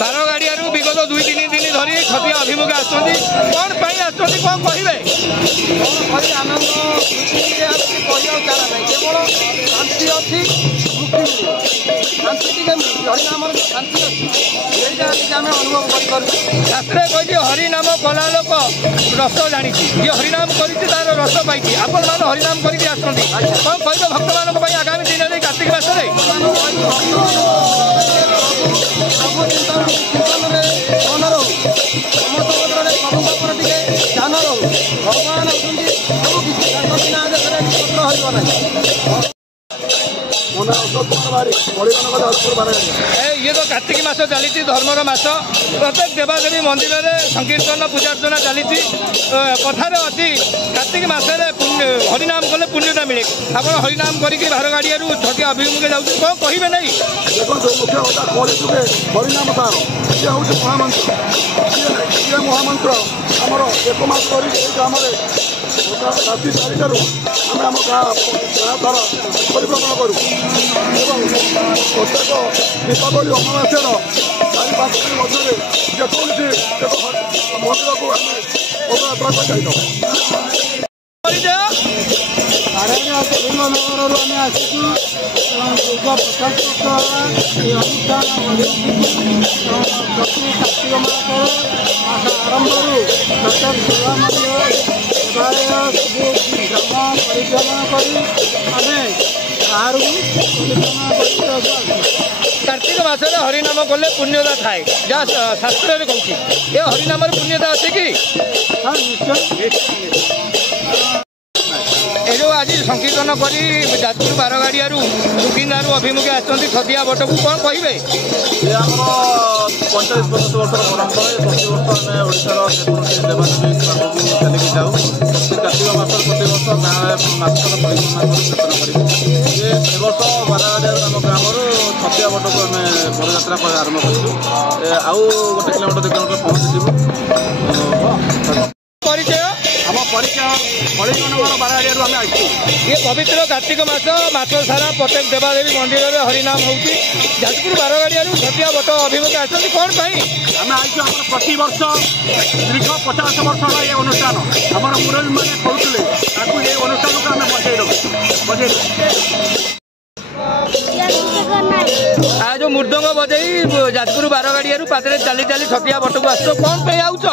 बारगाड़िया विगत 2-3 दिन धरी छतिया अभिमुखे आसुँच कौन आसुँच कौन कहे शास्त्र कही हरिनाम कला लोक रस जानी जी हरिनाम कर रस पाई आपण मान हरिनाम करके आसुँच कौन कह भक्त मान आगामी दिन में कार्तिक मासरे ये तो कार्तिक मास चली धर्मर मास प्रत्येक देवादेवी मंदिर में संकीर्तन पूजार्चना चली कथार अच्छी कार्तिक मसरे हरिनाम कले पुण्यता मिले आप हरिनाम करके भारगाड़िया छतिया अभिमुखे जाऊँ कौन कहे नहीं हरिनाम सार सी हूँ महामंत्र सी महामंत्र आमर एक मास ग्राम राति 4टारू आम आम गाँ सारा परिभ्रमण करूँ प्रत्येक दीपावली अमावास्यार 4-5 दिन मध्य जेकोसी एक मंदिर को आम पदयात्रा कर नगर आम आसू दुर्गा 50 वर्ष ये अनुष्ठान प्रति कार्तिक मास आरंभ प्रत्येक शिवा मंदिर ग्राम परिक्रमा कर कार्तिक मासरे हरिनाम कले पुण्यता थाए जहाँ शास्त्र कहूँ ये हरिनाम पुण्यता अच्छे कि जो आज संकीर्तन करी जाजपुर बारगाड़िया सुकिंदारू अभिमुखे आसुँच छतिया बट को कौन कहे ये आम 45-50 वर्ष परंपरा प्रति वर्ष आम ओडार जेकोसी देवादेवी चलिकी जाऊ कार्तिक मास प्रति वर्ष गाँव मासर परिक्रमा कर वर्ष बारगाड़िया आम ग्राम छतिया बट को आम पदयात्रा आरंभ करूँ आउ 1 किलोमीटर 2 किलोमीटर पहुँचीबू परिचय आम परिचय कलिंगनगर बारगाड़िया आम आसू ये पवित्र कार्तिक मास सारा प्रत्येक देवादेवी मंदिर में हरिनाम होती जाजपुर बारगाड़िया छतिया बट अभिमुखे आसुँच कौन पाई आम आसू आम प्रति वर्ष दीर्घ 50 वर्ष ये अनुष्ठान आम मुरबी मैंने करुले ये अनुष्ठान को आम बजे आज जो मृदंग बजे जाजपुर बारगाड़िया पादे चली चली छतिया बट को आस कौन पे आउच